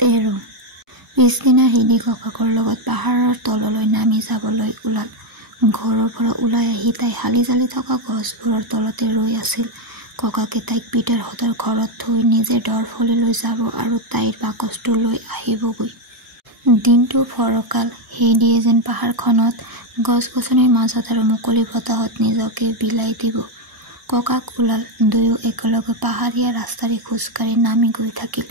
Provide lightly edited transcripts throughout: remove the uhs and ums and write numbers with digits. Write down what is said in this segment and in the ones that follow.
13 পিছদিনা হেডি ককাকৰ লগত পাহাৰৰ তললৈ নামি যাবলৈ ওলাল। ঘৰৰ পৰা ওলাই আহি তাই হালি জালি থকা গছবোৰৰ তলতে ৰৈ আছিল। ককাকে তাইক পিটাৰহঁতৰ ঘৰত থৈ নিজে দৰফলীলৈ যাব আৰু তাইৰ বাকচটো লৈ আহিবগৈ। দিনটো ফৰকাল। হেডিয়ে যেন পাহাৰখনত গছ-গছনিৰ মাজত আৰু মুকলি বতাহত নিজকে বিলাই দিব। ককাক ওলাল। দুয়ো একেলগে পাহাৰীয়া ৰাস্তাৰে খোজকাঢ়ি নামি গৈ থাকিল।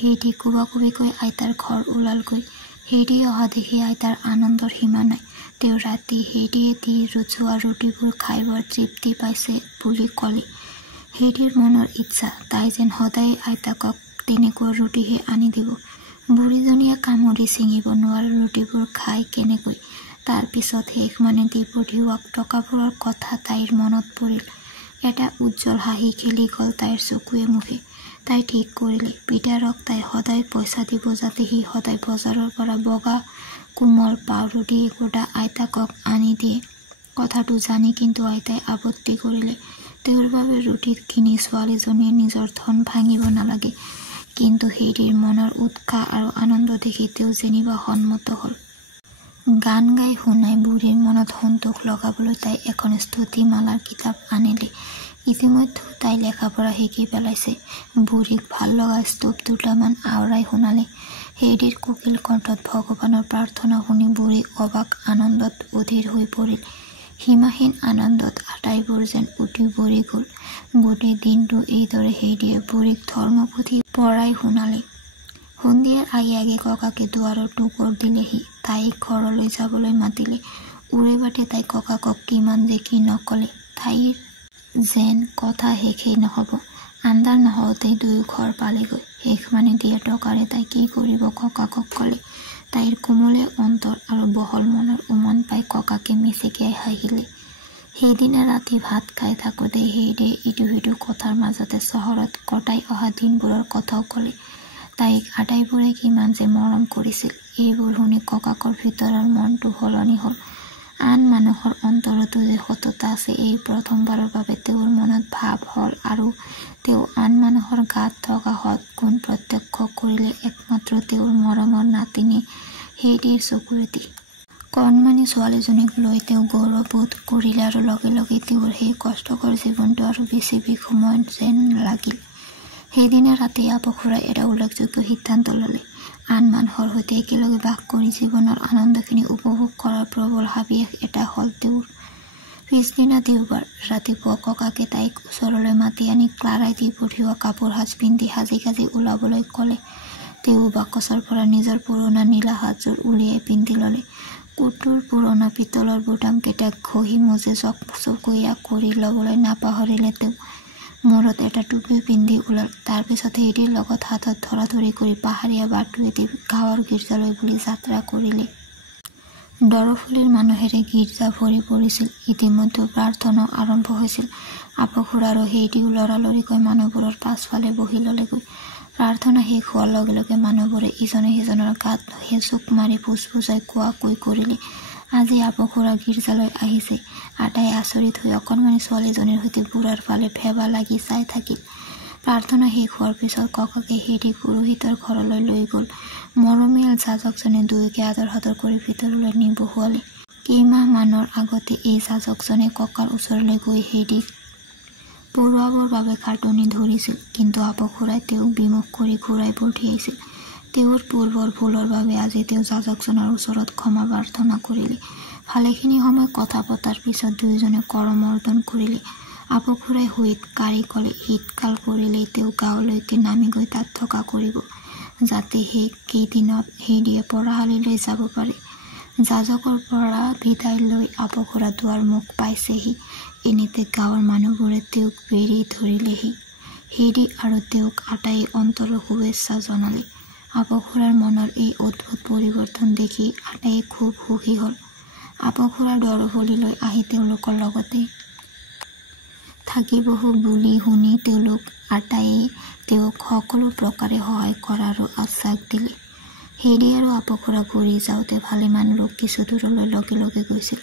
হেডি কোবাকুবিকৈ আইতাৰ ঘৰ ওলালগৈ। হেডি অহা দেখি আইতাৰ আনন্দৰ সীমা নাই। তেওঁ ৰাতি হেডিয়ে দি যোৱা ৰুটিবোৰ খাই বৰ তৃপ্তি পাইছে বুলি ক'লে। হেডিৰ মনৰ ইচ্ছা তাই যেন সদায় আইতাকক তেনেকুৱা ৰুটিহে আনি দিব। বুঢ়ীজনীয়ে কামুৰি ছিঙিব নোৱাৰা ৰুটিবোৰ খাই কেনেকৈ। তাৰ পিছত শেষ দি পঠিওৱা টকাবোৰৰ কথা তাইৰ মনত পৰিল। এটা উজ্জ্বল হাঁহি খেলি গ'ল তাইৰ চকুৱে মুখে। তাই ঠিক কৰিলে পিটাৰক তাই সদায় পইচা দিব যাতে সি সদায় বজাৰৰ পৰা বগা কোমল পাওৰুটি এগোটা আইতাকক আনি দিয়ে। কথাটো জানি কিন্তু আইতাই আপত্তি কৰিলে। তেওঁৰ বাবে ৰুটি কিনি ছোৱালীজনীয়ে নিজৰ ধন ভাঙিব নালাগে। কিন্তু হেডিৰ মনৰ উৎসাহ আৰু আনন্দ দেখি তেওঁ যেনিবা সন্মত হ'ল। গান গাই শুনাই বুঢ়ীৰ মনত সন্তোষ লগাবলৈ তাই এখন স্তুতিমালাৰ কিতাপ আনিলে। ইতিমধ্যে তাই লেখা-পঢ়া শিকি পেলাইছে। বুঢ়ীক ভাল লগা স্তব দুটামান আওৰাই শুনালে। হেডিৰ কোকিল কণ্ঠত ভগৱানৰ প্ৰাৰ্থনা শুনি বুঢ়ী অবাক আনন্দত অধীৰ হৈ পৰিল। সীমাহীন আনন্দত আটাইবোৰ যেন উটি পৰি গ'ল। গোটেই দিনটো এইদৰে হেডিয়ে বুঢ়ীক ধৰ্মপুথি পঢ়াই শুনালে। সন্ধিয়াৰ আগে আগে ককাকে দুৱাৰৰ টোকৰ দিলেহি। তাইক ঘৰলৈ যাবলৈ মাতিলে। উৰে বাটে তাই ককাকক কিমান যে কি নকলে। তাইৰ যেন কথা শেষেই নহ'ব। আন্ধাৰ নহওঁতেই দুয়ো ঘৰ পালেগৈ। শেষ দিয়া টকাৰে তাই কি কৰিব ককাকক ক'লে। তাইৰ কোমলীয়া অন্তৰ আৰু বহল মনৰ উমন পাই ককাকে মিচিকিয়াই হাঁহিলে। সেইদিনা ৰাতি ভাত খাই থাকোঁতে হেডিয়ে ইটো সিটো কথাৰ মাজতে চহৰত কটাই অহা দিনবোৰৰ কথাও ক'লে। তাইক আটাইবোৰে কিমান যে মৰম কৰিছিল। এইবোৰ শুনি ককাকৰ ভিতৰৰ মনটো সলনি হ'ল। আন মানুহৰ অন্তৰতো যে সততা আছে এই প্ৰথমবাৰৰ বাবে তেওঁৰ মনত ভাৱ হ'ল আৰু তেওঁ আন মানুহৰ গাত থকা সৎ গুণ প্ৰত্যক্ষ কৰিলে একমাত্ৰ তেওঁৰ মৰমৰ নাতিনী হেডিৰ চকুৱেদি। কণমানি ছোৱালীজনীক লৈ তেওঁ গৌৰৱবোধ কৰিলে আৰু লগে লগে তেওঁৰ সেই কষ্টকৰ জীৱনটো আৰু বেছি বিষময় যেন লাগিল। সেইদিনা ৰাতি আপখুৰাই এটা উল্লেখযোগ্য সিদ্ধান্ত ল'লে। আন মানুহৰ সৈতে একেলগে বাস কৰি জীৱনৰ আনন্দখিনি উপভোগ কৰাৰ প্ৰবল হাবিয়াস এটা হ'ল তেওঁৰ। পিছদিনা দেওবাৰ। ৰাতিপুৱা ককাকে তাইক ওচৰলৈ মাতি আনি ক্লাৰাই দি পঠিওৱা কাপোৰ সাজ পিন্ধি সাজি কাজি ওলাবলৈ ক'লে। তেওঁ বাকচৰ পৰা নিজৰ পুৰণা নীলা হাতযোৰ উলিয়াই পিন্ধি ল'লে। কোটটোৰ পুৰণা পিতলৰ বুটামকেইটা ঘঁহি মজি চকচকীয়া কৰি ল'বলৈ নাপাহৰিলে তেওঁ। মূৰত এটা টুপি পিন্ধি ওলাল। তাৰ পিছত হেডিৰ লগত হাতত ধৰাধৰি কৰি পাহাৰীয়া বাটটোৱেদি গাঁৱৰ গীৰ্জালৈ বুলি যাত্ৰা কৰিলে। দৰফলীৰ মানুহেৰে গীৰ্জা ভৰি পৰিছিল। ইতিমধ্যে প্ৰাৰ্থনাও আৰম্ভ হৈছিল। আপখুৰা আৰু হেডিও লৰালৰিকৈ মানুহবোৰৰ পাছফালে বহি ল'লেগৈ। প্ৰাৰ্থনা শেষ হোৱাৰ লগে লগে মানুহবোৰে ইজনে সিজনৰ গাত হেঁচুক মাৰি ফুচফুচাই কোৱাকৈ কৰিলে, আজি আপখুৰা গীৰ্জালৈ আহিছে। আটাই আচৰিত হৈ অকণমানি ছোৱালীজনীৰ সৈতে বুঢ়াৰ ফালে ভেবা লাগি চাই থাকিল। প্ৰাৰ্থনা শেষ হোৱাৰ পিছত ককাকে হেডিক পুৰোহিতৰ ঘৰলৈ লৈ গ'ল। মৰমীয়াল যাজকজনে দুয়োকে আদৰ সাদৰ কৰি ভিতৰলৈ নি বহুৱালে। কেইমাহমানৰ আগতে এই যাজকজনে ককাৰ ওচৰলৈ গৈ হেডিক পঢ়ুৱাবৰ বাবে খাটনি ধৰিছিল। কিন্তু আপখুৰাই তেওঁক বিমুখ কৰি ঘূৰাই পঠিয়াইছিল। তেওঁৰ পূৰ্বৰ ভুলৰ বাবে আজি তেওঁ যাজকজনৰ ওচৰত ক্ষমা প্ৰাৰ্থনা কৰিলে। ভালেখিনি সময় কথা পতাৰ পিছত দুয়োজনে কৰমৰ্দন কৰিলে। আপখুৰাই হুইত কাঢ়ি ক'লে শীতকাল পৰিলেই তেওঁ গাঁৱলৈকে নামি গৈ তাত থকা কৰিব, যাতে সেই কেইদিনত হেডিয়ে পঢ়াশালীলৈ যাব পাৰে। যাজকৰ পৰা বিদায় লৈ আপখুৰা দুৱাৰ মুখ পাইছেহি। এনেতে গাঁৱৰ মানুহবোৰে তেওঁক বেৰি ধৰিলেহি। হেডি আৰু তেওঁক আটাই অন্তৰৰ শুভেচ্ছা জনালে। আপখুৰাৰ মনৰ এই অদ্ভুত পৰিৱৰ্তন দেখি আটাইয়ে খুব সুখী হ'ল। আপখুৰা দৰফলীলৈ আহি তেওঁলোকৰ লগতে থাকিবহো বুলি শুনি তেওঁলোক আটাইয়ে তেওঁক সকলো প্ৰকাৰে সহায় কৰাৰো আশ্বাস দিলে। হেডি আৰু আপখুৰা ঘূৰি যাওঁতে ভালেমান লোক কিছু দূৰলৈ লগে লগে গৈছিল।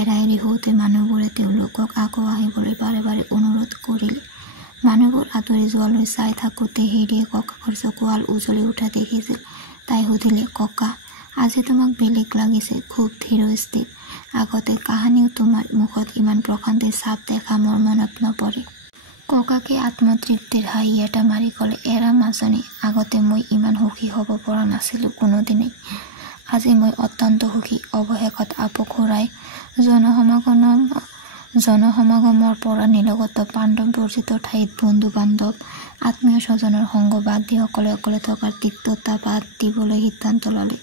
এৰা এৰি হওঁতে মানুহবোৰে তেওঁলোকক আকৌ আহিবলৈ বাৰে বাৰে অনুৰোধ কৰিলে। মানুহবোৰ আঁতৰি যোৱালৈ চাই থাকোঁতে হেৰিয়ে ককাকৰ চকুৱাল উজলি উঠা দেখিছিল। তাই সুধিলে, ককা, আজি তোমাক বেলেগ লাগিছে, খুব ধীৰ স্থিৰ। আগতে কাহানিও তোমাৰ মুখত ইমান প্ৰশান্তিৰ ছাপ দেখা মোৰ মনত নপৰে। ককাকে আত্মতৃপ্তিৰ হাঁহি এটা মাৰি ক'লে, এৰা মাজনী, আগতে মই ইমান সুখী হ'ব পৰা নাছিলোঁ কোনোদিনেই। আজি মই অত্যন্ত সুখী। অৱশেষত আপো খুৰাই জনসমাগমৰ পৰা নিলগত পাণ্ডৱ বৰ্জিত ঠাইত বন্ধু বান্ধৱ আত্মীয় স্বজনৰ সংগ বাদ দি অকলে অকলে থকাৰ তিক্ততা বাদ দিবলৈ সিদ্ধান্ত ল'লে।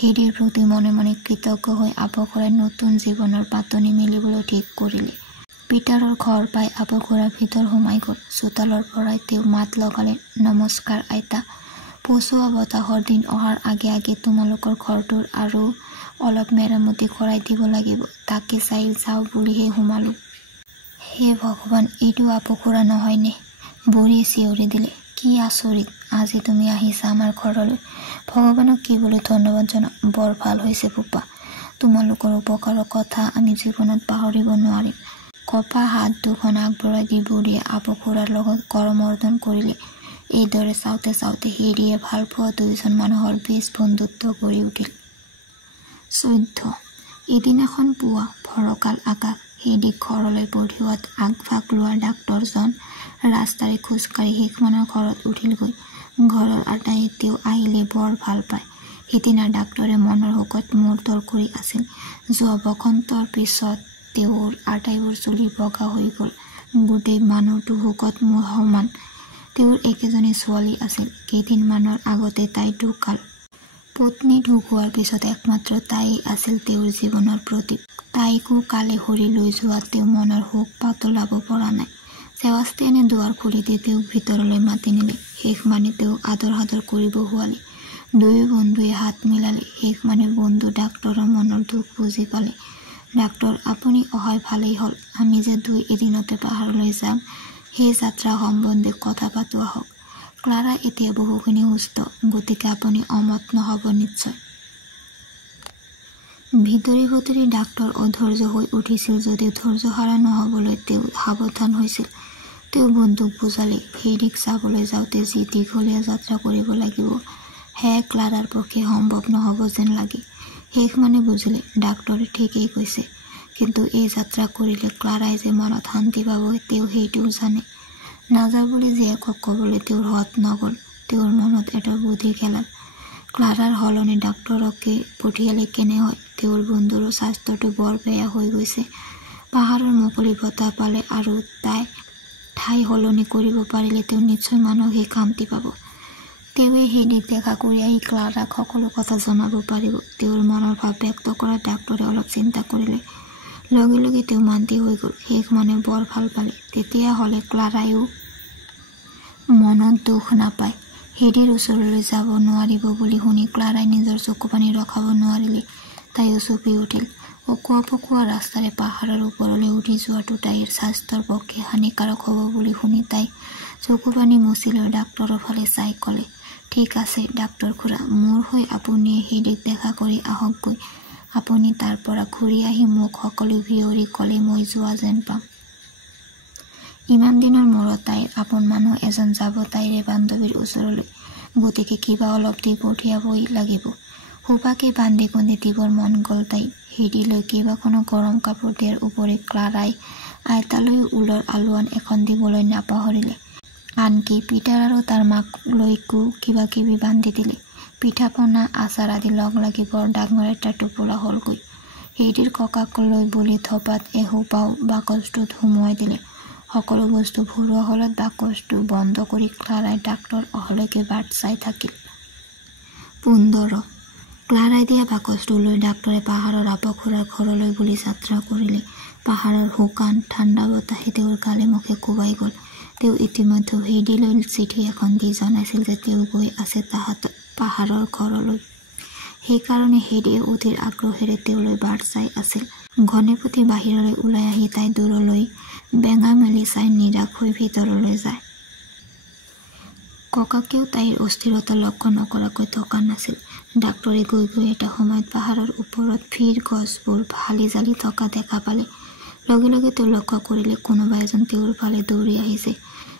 হেৰিৰ প্ৰতি মনে মনে কৃতজ্ঞ হৈ আপো খুৰাই নতুন জীৱনৰ পাতনি মেলিবলৈ ঠিক কৰিলে। পিটাৰৰ ঘৰ পাই আপো খুৰা ভিতৰ সোমাই গ'ল। চোতালৰ পৰাই তেওঁ মাত লগালে, নমস্কাৰ আইতা। পচোৱা বতাহৰ দিন অহাৰ আগে আগে তোমালোকৰ ঘৰটোৰ আৰু অলপ মেৰামতি কৰাই দিব লাগিব, তাকে চাই যাওঁ বুলিহে সোমালো। হে ভগৱান, এইটো আপো খুৰা নহয়নে? বুঢ়ীয়ে চিঞৰি দিলে, কি আচৰিত, আজি তুমি আহিছা আমাৰ ঘৰলৈ। ভগৱানক কি বুলি ধন্যবাদ জনাম। বৰ ভাল হৈছে বোপা, তোমালোকৰ উপকাৰৰ কথা আমি জীৱনত পাহৰিব নোৱাৰিম। কপা হাত দুখন আগবঢ়াই দি বুঢ়ীয়ে আপো খুৰাৰ লগত কৰমৰ্দন কৰিলে। এইদৰে চাওঁতে চাওঁতে হেৰিয়ে ভালপোৱা দুয়োজন মানুহৰ বেছ বন্ধুত্ব গঢ়ি উঠিল। 14 এদিনাখন পুৱা ফৰকাল আকাশ। হেৰিক ঘৰলৈ পঠিওৱাত আগভাগ লোৱা ডাক্তৰজন ৰাস্তাৰে খোজকাঢ়ি শেষমানৰ ঘৰত উঠিলগৈ। ঘৰৰ আটাইয়ে তেওঁ আহিলে বৰ ভাল পায়। সিদিনা ডাক্তৰে মনৰ শোকত মূৰ তৰ কৰি আছিল। যোৱা বসন্তৰ পিছত তেওঁৰ আটাইবোৰ চুলি বগা হৈ গ'ল। গোটেই মানুহটো শোকত সমান। তেওঁৰ একেজনী ছোৱালী আছিল। কেইদিনমানৰ আগতে তাই ঢুকাল। পত্নী ঢুকোৱাৰ পিছত একমাত্ৰ তাইয়েই আছিল তেওঁৰ জীৱনৰ প্ৰতীক। তাইকো কালে সৰি লৈ যোৱাত তেওঁ মনৰ শোক পাতলাব পৰা নাই। ছেবাষ্টিয়ানে দুৱাৰ খুলি দি তেওঁক ভিতৰলৈ মাতি নিলে। শেষমানে তেওঁক আদৰ সাদৰ কৰিব হোৱালে। দুয়ো বন্ধুৱে হাত মিলালে। শেষমানে বন্ধু ডাক্তৰৰ মনৰ দুখ বুজি পালে। ডাক্তৰ, আপুনি অহাই ভালেই হ'ল। আমি যে দুই এদিনতে পাহাৰলৈ যাম, সেই যাত্ৰা সম্বন্ধে কথা পাতো আহক। ক্লাৰা এতিয়া বহুখিনি সুস্থ, গতিকে আপুনি অমত নহ'ব নিশ্চয়। ভিতৰি ভিতৰি ডাক্তৰ অধৈৰ্য হৈ উঠিছিল যদিও ধৈৰ্য হাৰা নহ'বলৈ তেওঁ সাৱধান হৈছিল। তেওঁ বন্ধুক বুজালে, হেৰিক চাবলৈ যাওঁতে যি দীঘলীয়া যাত্ৰা কৰিব লাগিব, সেয়া ক্লাৰাৰ পক্ষে সম্ভৱ নহ'ব যেন লাগে। শেষমানে বুজিলে, ডাক্তৰে ঠিকেই কৈছে, কিন্তু এই যাত্ৰা কৰিলে ক্লাৰাই যে মনত শান্তি পাব তেওঁ সেইটোও জানে। নাযাবলৈ জীয়েকক ক'বলৈ তেওঁৰ হত নগ'ল। তেওঁৰ মনত এটা বুদ্ধি খেলাল। ক্লাৰাৰ সলনি ডাক্তৰকে পঠিয়ালে কেনে হয়? তেওঁৰ বন্ধুৰো স্বাস্থ্যটো বৰ বেয়া হৈ গৈছে। পাহাৰৰ মুকলি বতাহ পালে আৰু ঠাই সলনি কৰিব পাৰিলে তেওঁ নিশ্চয় মানসিক শান্তি পাব। তেওঁৱে হেৰিক দেখা কৰি আহি ক্লাৰাক সকলো কথা জনাব পাৰিব। তেওঁৰ মনৰ ভাৱ ব্যক্ত কৰা ডাক্তৰে অলপ চিন্তা কৰিলে। লগে লগে তেওঁ মান্তি হৈ গ'ল। শেষমানে বৰ ভাল পালে। তেতিয়াহ'লে ক্লাৰায়ো মনত দুখ নাপায়। হেৰিৰ ওচৰলৈ যাব নোৱাৰিব বুলি শুনি ক্লাৰাই নিজৰ চকুপানী ৰখাব নোৱাৰিলে। তাইও চপি উঠিল। অকোৱা পকোৱা ৰাস্তাৰে পাহাৰৰ ওপৰলৈ উঠি যোৱাটো তাইৰ স্বাস্থ্যৰ পক্ষে হানিকাৰক হ'ব বুলি শুনি তাই চকুপানী মুচি লৈ ডাক্তৰৰ ফালে চাই ক'লে, ঠিক আছে ডাক্তৰ খুৰা, মোৰ হৈ আপুনিয়ে হেৰিক দেখা কৰি আহকগৈ। আপুনি তাৰ পৰা ঘূৰি আহি মোক সকলো ভিয়ৰি ক'লে মই যোৱা যেন পাম। ইমান দিনৰ মূৰত তাইৰ আপোন মানুহ এজন যাব তাইৰে বান্ধৱীৰ ওচৰলৈ, গতিকে কিবা অলপ দি পঠিয়াবই লাগিব। সোপাকে বান্ধি কুন্ধি দিবৰ মন গ'ল তাই। হেৰিলৈ কেইবাখনো গৰম কাপোৰ দিয়াৰ উপৰি ক্লাৰাই আইতালৈ ঊলৰ আলোৱান এখন দিবলৈ নাপাহৰিলে। আনকি পিটাৰ আৰু তাৰ মাকলৈকো কিবা কিবি বান্ধি দিলে। পিঠা পনা আচাৰ আদি লগ লাগি বৰ ডাঙৰ এটা টোপোলা হ'লগৈ। হেৰিৰ ককাকলৈ বুলি থপাত এসোপাও বাকচটোত সুমুৱাই দিলে। সকলো বস্তু ভৰোৱা হ'লত বাকচটো বন্ধ কৰি ক্লাৰাই ডাক্তৰ অহালৈকে বাট চাই থাকিল। 15 ক্লাৰাই দিয়া বাকচটো লৈ ডাক্তৰে পাহাৰৰ আপো খুৰাৰ ঘৰলৈ বুলি যাত্ৰা কৰিলে। পাহাৰৰ শুকান ঠাণ্ডা বতাহে তেওঁৰ গালে মুখে কোবাই গ'ল। তেওঁ ইতিমধ্যে হেৰিলৈ চিঠি এখন দি জনাইছিল যে তেওঁ গৈ আছে তাহাঁতৰ পাহাৰৰ ঘৰলৈ। সেইকাৰণে হেৰিয়ে অধীৰ আগ্ৰহেৰে তেওঁলৈ বাট চাই আছিল। ঘনেপতি বাহিৰলৈ ওলাই আহি তাই দূৰলৈ বেঙা মেলি চাই নিৰাশ হৈ ভিতৰলৈ যায়। ককাকেও তাইৰ অস্থিৰতা লক্ষ্য নকৰাকৈ থকা নাছিল। ডাক্তৰে গৈ গৈ এটা সময়ত পাহাৰৰ ওপৰত ফিৰ গছবোৰ হালি জালি থকা দেখা পালে। লগে লগে তেওঁ লক্ষ্য কৰিলে কোনোবা এজন তেওঁৰ ফালে দৌৰি আহিছে।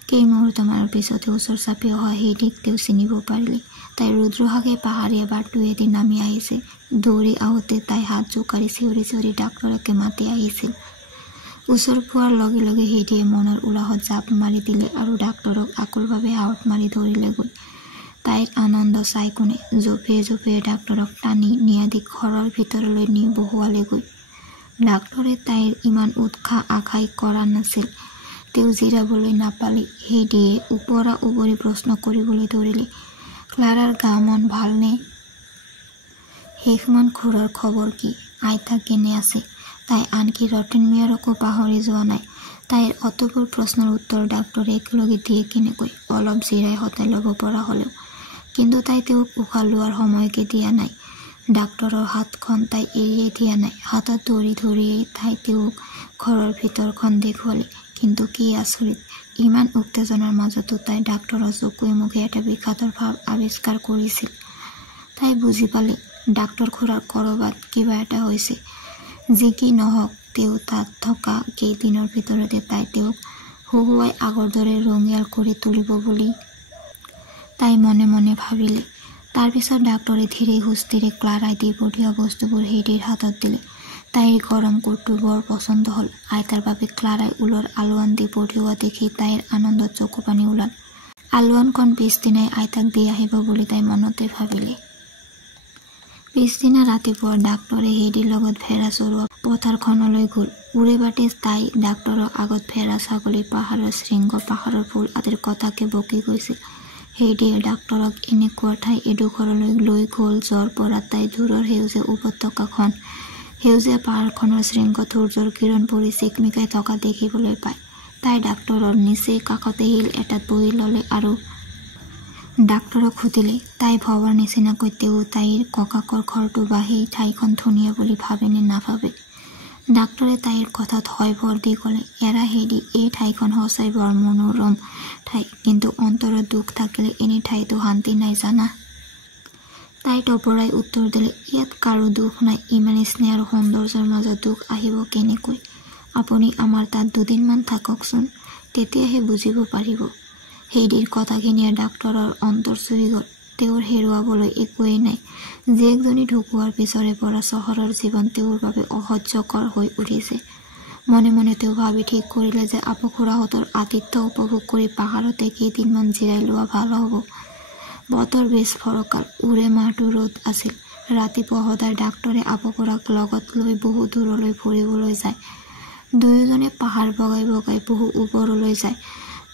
কেই মুহূৰ্তমানৰ পিছতে ওচৰ চাপি অহা হেইডিক তেওঁ চিনিব পাৰিলে। তাই ৰুদ্ৰহাগে পাহাৰীয়া বাটটোৱেদি নামি আহিছে। দৌৰি আহোঁতে তাই হাত জোকাৰি চিঞৰি চিঞৰি ডাক্তৰকে মাতি আহিছিল। ওচৰ পোৱাৰ লগে লগে হেইডিয়ে মনৰ উলাহত জাপ মাৰি দিলে আৰু ডাক্তৰক আকুলভাৱে আঁৱত মাৰি ধৰিলেগৈ। তাইৰ আনন্দ চাই কোনে জঁপিয়াই জঁপিয়াই ডাক্তৰক টানি নিয়াদি ঘৰৰ ভিতৰলৈ নি বহুৱালেগৈ। ডাক্তৰে তাইৰ ইমান উৎসাহ আশাই কৰা নাছিল। তেওঁ জিৰাবলৈ নাপালে হেইডিয়ে ওপৰা ওপৰি প্ৰশ্ন কৰিবলৈ ধৰিলে। ক্লাৰাৰ গা মন ভালনে? শেষমান খুৰাৰ খবৰ কি? আইতা কেনে আছে? তাই আনকি ৰতন মিয়াৰকো পাহৰি যোৱা নাই। তাইৰ অতবোৰ প্ৰশ্নৰ উত্তৰ ডাক্তৰে একেলগে দিয়ে কেনেকৈ? অলপ জিৰাই হতাই ল'ব পৰা হ'লেও। কিন্তু তাই তেওঁক উশাহ লোৱাৰ সময়কে দিয়া নাই। ডাক্তৰৰ হাতখন তাই এৰিয়ে দিয়া নাই। হাতত ধৰি ধৰিয়েই তাই তেওঁক ঘৰৰ ভিতৰখন দেখুৱালে। কিন্তু কি আচৰিত, ইমান উত্তেজনাৰ মাজতো তাই ডাক্তৰৰ চকুৱে মুখে এটা বিষাদৰ ভাৱ আৱিষ্কাৰ কৰিছিল। তাই বুজি পালে ডাক্তৰ খুৰাৰ ক'ৰবাত কিবা এটা হৈছে। যি কি নহওক তেওঁ তাত থকা কেইদিনৰ ভিতৰতে তাই তেওঁক হুহুৱাই আগৰ দৰে ৰঙিয়াল কৰি তুলিব বুলি তাই মনে মনে ভাবিলে। তাৰপিছত ডাক্তৰে ধীৰে সুস্থিৰে ক্লাৰাই দি পঠিওৱা বস্তুবোৰ হেইডিৰ হাতত দিলে। তাইৰ গৰম কোটটো বৰ পচন্দ হ'ল। আইতাৰ বাবে ক্লাৰাই ঊলৰ আলোৱান দি পঠিওৱা দেখি তাইৰ আনন্দত চকু পানী ওলাল। আলোৱানখন পিছদিনাই আইতাক দি আহিব বুলি তাই মনতে ভাবিলে। পিছদিনা ৰাতিপুৱা ডাক্তৰে হেইডিৰ লগত ভেড়া চৰোৱা পথাৰখনলৈ গ'ল। উৰে বাটে তাই ডাক্তৰৰ আগত ভেড়া, ছাগলী, পাহাৰৰ শৃংগ, পাহাৰৰ ফুল আদিৰ কথাকে বকি গৈছিল। হেইডিয়ে ডাক্তৰক এনেকুৱা ঠাই এডোখৰলৈ লৈ গ'ল য'ৰ পৰা তাই দূৰৰ সেউজীয়া উপত্যকাখন, সেউজীয়া পাহাৰখনৰ শৃংগত সূৰ্যৰ কিৰণ পৰি চিকমিকাই থকা দেখিবলৈ পায়। তাই ডাক্তৰৰ নিচেই কাষতে শিল এটাত বহি ল'লে আৰু ডাক্তৰক সুধিলে। তাই ভবাৰ নিচিনাকৈ তেওঁ তাইৰ ককাকৰ ঘৰটো বা সেই ঠাইখন ধুনীয়া বুলি ভাবে নে নাভাবে। ডাক্তৰে তাইৰ কথাত হয় ভৰ দি ক'লে, এৰা হেইডি, এই ঠাইখন সঁচাই বৰ মনোৰম ঠাই, কিন্তু অন্তৰত দুখ থাকিলে এনে ঠাইতো শান্তি নাই জানা। তাই টপৰাই উত্তৰ দিলে, ইয়াত কাৰো দুখ নাই। ইমান স্নেহ আৰু সৌন্দৰ্যৰ মাজত দুখ আহিব কেনেকৈ? আপুনি আমাৰ তাত দুদিনমান থাককচোন, তেতিয়াহে বুজিব পাৰিব। হেইডিৰ কথাখিনিয়ে ডাক্তৰৰ অন্তৰ চুই গ'ল। তেওঁৰ হেৰুৱাবলৈ একোৱেই নাই। জীয়েকজনী ঢুকুৱাৰ পিছৰে পৰা চহৰৰ জীৱন তেওঁৰ বাবে অসহ্যকৰ হৈ উঠিছে। মনে মনে তেওঁ ভাবি ঠিক কৰিলে যে আপু খুৰাহঁতৰ আতিথ্য উপভোগ কৰি পাহাৰতে কেইদিনমান জিৰাই লোৱা ভাল হ'ব। বতৰ বেছ ফৰকাল, উৰে মাহটো ৰ'দ আছিল। ৰাতিপুৱা সদায় ডাক্তৰে আপু খুৰাক লগত লৈ বহু দূৰলৈ ফুৰিবলৈ যায়। দুয়োজনে পাহাৰ বগাই বগাই বহু ওপৰলৈ যায়।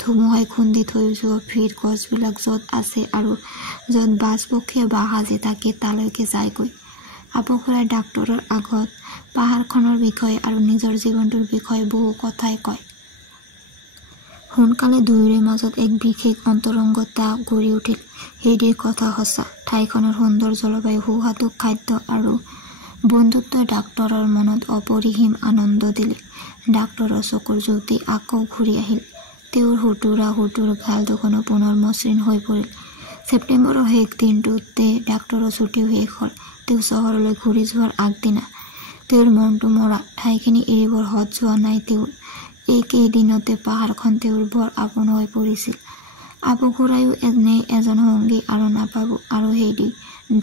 ধুমুহাই খুন্দি থৈ যোৱা ভিৰ গছবিলাক য'ত আছে আৰু য'ত বাজ পক্ষীয়ে বাঁহ সাজি থাকে তালৈকে যায়গৈ। আপু খুৰাই ডাক্তৰৰ আগত পাহাৰখনৰ বিষয়ে আৰু নিজৰ জীৱনটোৰ বিষয়ে বহু কথাই কয়। সোনকালে দুয়োৰে মাজত এক বিশেষ অন্তৰংগতা গঢ়ি উঠিল। হেইডিৰ কথা সঁচা, ঠাইখনৰ সুন্দৰ জলবায়ু, সুস্বাদু খাদ্য আৰু বন্ধুত্বই ডাক্তৰৰ মনত অপৰিসীম আনন্দ দিলে। ডাক্তৰৰ চকুৰ জ্যোতি আকৌ ঘূৰি আহিল। তেওঁৰ হুতুৰা হুতুৰ গাল দুখনো পুনৰ মসৃণ হৈ পৰিল। ছেপ্টেম্বৰৰ শেষ দিনটোতে ডাক্তৰৰ ছুটিও শেষ হ'ল। তেওঁ চহৰলৈ ঘূৰি যোৱাৰ আগদিনা। তেওঁৰ মনটো মৰা, ঠাইখিনি এৰিবৰ হদ যোৱা নাই তেওঁৰ। এইকেইদিনতে পাহাৰখন তেওঁৰ বৰ আপোন হৈ পৰিছিল। আপু খুৰায়ো এনে এজন সংগী আৰু নাপাব। আৰু হেইডি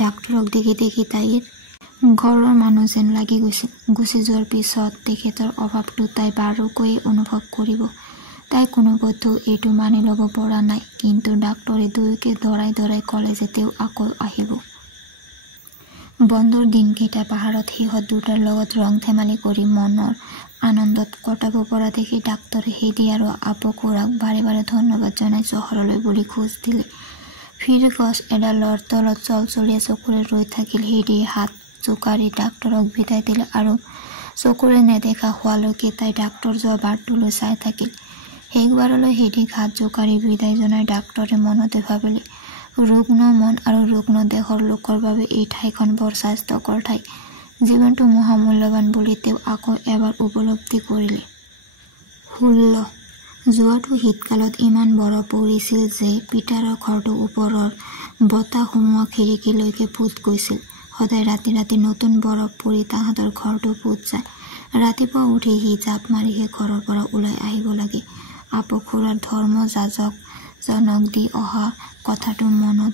ডাক্তৰক দেখি দেখি তাইৰ ঘৰৰ মানুহ যেন লাগি গৈছিল। গুচি যোৱাৰ পিছত তেখেতৰ অভাৱটো তাই বাৰুকৈয়ে অনুভৱ কৰিব। তাই কোনোপধ্যেও এইটো মানি ল'ব পৰা নাই। কিন্তু ডাক্তৰে দুয়োকে দৰাই দৰাই ক'লে যে তেওঁ আকৌ আহিব। বন্ধৰ দিনকেইটা পাহাৰত সিহঁত দুটাৰ লগত ৰং ধেমালি কৰি মনৰ আনন্দত কটাব পৰা দেখি ডাক্তৰে হেইডি আৰু আপু খুৰাক বাৰে বাৰে ধন্যবাদ জনাই চহৰলৈ বুলি খোজ দিলে। ফিৰ গছ এডালৰ তলত চলচলীয়া চকুৰে ৰৈ থাকিল। হেইডিয়ে হাত জোকাৰি ডাক্তৰক বিদায় দিলে আৰু চকুৰে নেদেখা হোৱালৈকে তাই ডাক্তৰ যোৱা বাটটোলৈ চাই থাকিল। শেষবাৰলৈ হেইডিক হাত জোকাৰি বিদায় জনাই ডাক্তৰে মনতে ভাবিলে, ৰুগ্ন মন আৰু ৰুগ্ন দেহৰ লোকৰ বাবে এই ঠাইখন বৰ স্বাস্থ্যকৰ ঠাই। জীৱনটো মহামূল্যৱান বুলি তেওঁ আকৌ এবাৰ উপলব্ধি কৰিলে। 16 যোৱাটো শীতকালত ইমান বৰফ পৰিছিল যে পিটাৰৰ ঘৰটো ওপৰৰ বতাহ সোমোৱা খিৰিকীলৈকে পোত গৈছিল। সদায় ৰাতি ৰাতি নতুন বৰফ পৰি তাহাঁতৰ ঘৰটো পোত যায়। ৰাতিপুৱা উঠি সি জাপ মাৰিহে ঘৰৰ পৰা ওলাই আহিব লাগে। আপখুৰাৰ ধৰ্ম যাজকজনক দি অহা কথাটো মনত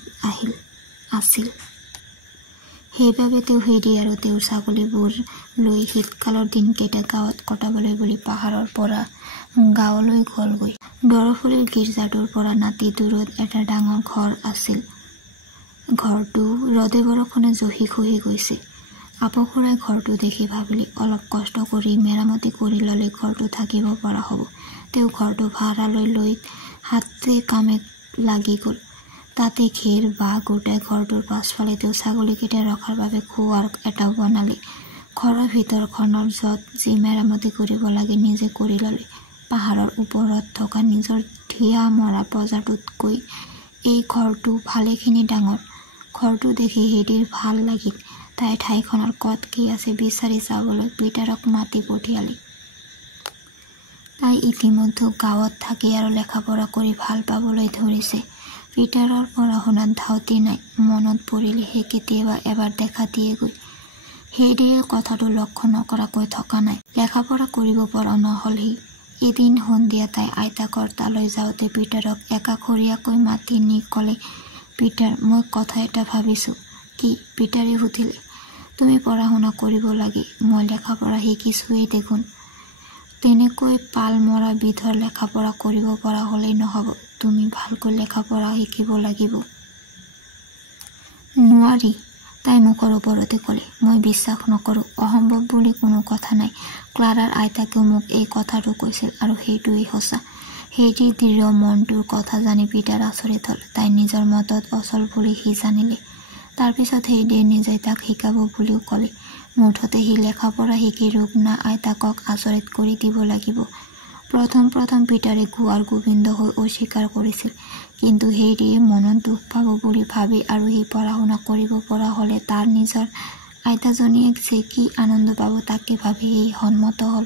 আছিল। সেইবাবে তেওঁ হেৰি আৰু তেওঁৰ ছাগলীবোৰ লৈ শীতকালৰ দিনকেইটা গাঁৱত কটাবলৈ বুলি পাহাৰৰ পৰা গাঁৱলৈ গ'লগৈ। দৰফুলিৰ গীৰ্জাটোৰ পৰা নাতি দূৰত এটা ডাঙৰ ঘৰ আছিল। ঘৰটো ৰদে বৰষুণে জহি খহি গৈছে। আপখুৰাই ঘৰটো দেখি ভাবিলে অলপ কষ্ট কৰি মেৰামতি কৰি ল'লে ঘৰটো থাকিব পৰা হ'ব। তেওঁ ঘৰটো ভাড়ালৈ লৈ হাতে কামে লাগি গ'ল। তাতে ঘেৰ বাঁহ গোটাই ঘৰটোৰ পাছফালে তেওঁ ছাগলীকেইটা ৰখাৰ বাবে খোৱাৰ এটাও বনালে। ঘৰৰ ভিতৰখনৰ য'ত যি মেৰামতি কৰিব লাগে নিজে কৰি ল'লে। পাহাৰৰ ওপৰত থকা নিজৰ ধিয়া মৰা পঁজাটোতকৈ এই ঘৰটো ভালেখিনি ডাঙৰ। ঘৰটো দেখি হেৰিৰ ভাল লাগিল। তাই ঠাইখনৰ ক'ত কি আছে বিচাৰি যাবলৈ পিটাৰক মাতি পঠিয়ালে। তাই ইতিমধ্যে গাঁৱত থাকি আৰু লেখা-পঢ়া কৰি ভাল পাবলৈ ধৰিছে। পিটাৰৰ পঢ়া শুনাত ধাউতি নাই। মনত পৰিলেহে কেতিয়াবা এবাৰ দেখা দিয়েগৈ। হেৰিয়ে কথাটো লক্ষ্য নকৰাকৈ থকা নাই। লেখা-পঢ়া কৰিব পৰা নহ'ল সি। এদিন সন্ধিয়া তাই আইতাকৰ তালৈ যাওঁতে পিটাৰক একাষৰীয়াকৈ মাতি নি ক'লে, পিটাৰ, মই কথা এটা ভাবিছোঁ। কি? পিটাৰে সুধিলে। তুমি পঢ়া শুনা কৰিব লাগে। মই লেখা-পঢ়া শিকিছোৱেই দেখোন। তেনেকৈ পাল মৰা বিধৰ লেখা-পঢ়া কৰিব পৰা হ'লেই নহ'ব। তুমি ভালকৈ লেখা-পঢ়া শিকিব লাগিব। নোৱাৰি, তাই মুখৰ ওপৰতে ক'লে। মই বিশ্বাস নকৰোঁ। অসম্ভৱ বুলি কোনো কথা নাই। ক্লাৰাৰ আইতাকেও মোক এই কথাটো কৈছিল আৰু সেইটোৱেই সঁচা। হেৰিৰ দৃঢ় মনটোৰ কথা জানি পিটাৰ আচৰিত হ'ল। তাই নিজৰ মতত অচল বুলি সি জানিলে। তাৰপিছত হেৰিয়ে নিজেই তাক শিকাব বুলিও ক'লে। মুঠতে সি লেখা-পঢ়া শিকি ৰুগ্না আইতাকক আচৰিত কৰি দিব লাগিব। প্ৰথম পিটাৰে গোৱাৰ গোবিন্দ হৈ অস্বীকাৰ কৰিছিল। কিন্তু হেৰিয়ে মনত দুখ পাব বুলি ভাবি আৰু সি পঢ়া শুনা কৰিব পৰা হ'লে তাৰ নিজৰ আইতাজনীয়ে যে কি আনন্দ পাব তাকে ভাবি সি সন্মত হ'ল।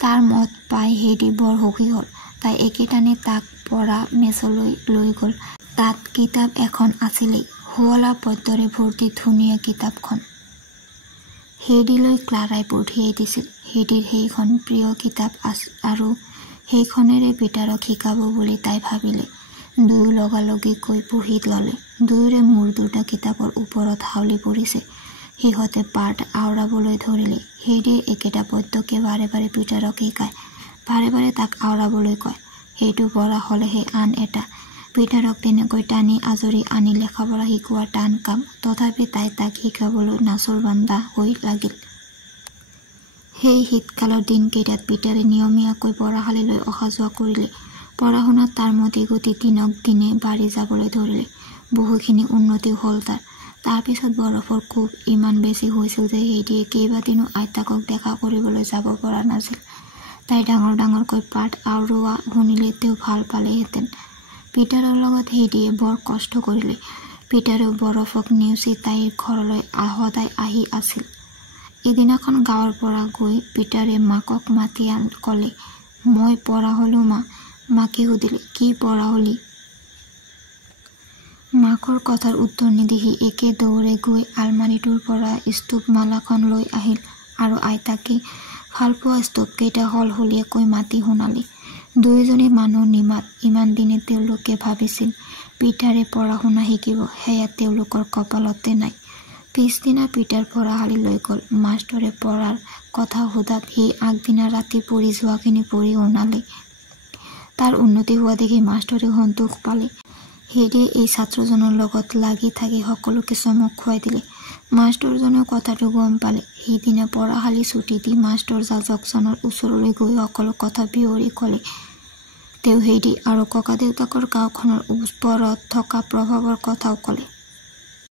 তাৰ মত পাই হেৰি বৰ সুখী হ'ল। তাই একেটানে তাক পঢ়া মেজলৈ লৈ গ'ল। তাত কিতাপ এখন আছিলেই, শুৱলা পদ্যৰে ভৰ্তি ধুনীয়া কিতাপখন। হেৰিলৈ ক্লাৰাই পঠিয়াই দিছিল। হেৰিৰ সেইখন প্ৰিয় কিতাপ আৰু সেইখনেৰে পিটাৰক শিকাব বুলি তাই ভাবিলে। দুয়ো লগালগিকৈ পঢ়ি ল'লে। দুয়োৰে মূৰ দুটা কিতাপৰ ওপৰত হাউলি পৰিছে। সিহঁতে পাঠ আওৰাবলৈ ধৰিলে। হেৰিয়ে একেটা পদ্যকে বাৰে বাৰে পিটাৰক শিকায়। বাৰে বাৰে তাক আওৰাবলৈ কয়। সেইটো পঢ়া হ'লেহে আন এটা। পিটাৰক তেনেকৈ টানি আজৰি আনি লেখা-পঢ়া শিকোৱা টান কাম। তথাপি তাই তাক শিকাবলৈ নাচৰ বান্দা হৈ লাগিল। সেই শীতকালৰ দিনকেইটাত পিটাৰে নিয়মীয়াকৈ পঢ়াশালীলৈ অহা-যোৱা কৰিলে। পঢ়া শুনাত তাৰ মতিগতি দিনক দিনে বাঢ়ি যাবলৈ ধৰিলে। বহুখিনি উন্নতি হ'ল তাৰ। তাৰপিছত বৰফৰ কোব ইমান বেছি হৈছিল যে হেৰিয়ে কেইবাদিনো আইতাকক দেখা কৰিবলৈ যাব পৰা নাছিল। তাই ডাঙৰকৈ পাঠ আওৰোৱা শুনিলে তেওঁ ভাল পালেহেঁতেন। পিটাৰৰ লগত হেৰিয়ে বৰ কষ্ট কৰিলে। পিটাৰেও বৰফক নেওচি তাইৰ ঘৰলৈ সদায় আহি আছিল। এদিনাখন গাঁৱৰ পৰা গৈ পিটাৰে মাকক মাতি ক'লে, মই পঢ়া হ'লো মা। মাকে সুধিলে, কি পঢ়া হ'লি? মাকৰ কথাৰ উত্তৰ নিদি সি একে দৌৰে গৈ আলমাৰিটোৰ পৰা স্তূপ মালাখন লৈ আহিল আৰু আইতাকে ভালপোৱা স্তূপকেইটা সলসলীয়াকৈ মাতি শুনালে। দুয়োজনী মানুহ নিমাত। ইমান দিনে তেওঁলোকে ভাবিছিল পিটাৰে পঢ়া শুনা শিকিব, সেয়া তেওঁলোকৰ কপালতে নাই। পিছদিনা পিটাৰ পঢ়াশালীলৈ গ'ল। মাষ্টৰে পঢ়াৰ কথা সোধাত সি আগদিনা ৰাতি পঢ়ি যোৱাখিনি পঢ়ি শুনালে। তাৰ উন্নতি হোৱা দেখি মাষ্টৰে সন্তোষ পালে। হেৰিয়ে এই ছাত্ৰজনৰ লগত লাগি থাকি সকলোকে চমক খুৱাই দিলে। মাষ্টৰজনেও কথাটো গম পালে। সেইদিনা পঢ়াশালী ছুটি দি মাষ্টৰ যাজকজনৰ ওচৰলৈ গৈ সকলো কথা বিৱৰি ক'লে। তেওঁ হেৰি আৰু ককাদেউতাকৰ গাঁওখনৰ ওপৰত থকা প্ৰভাৱৰ কথাও ক'লে।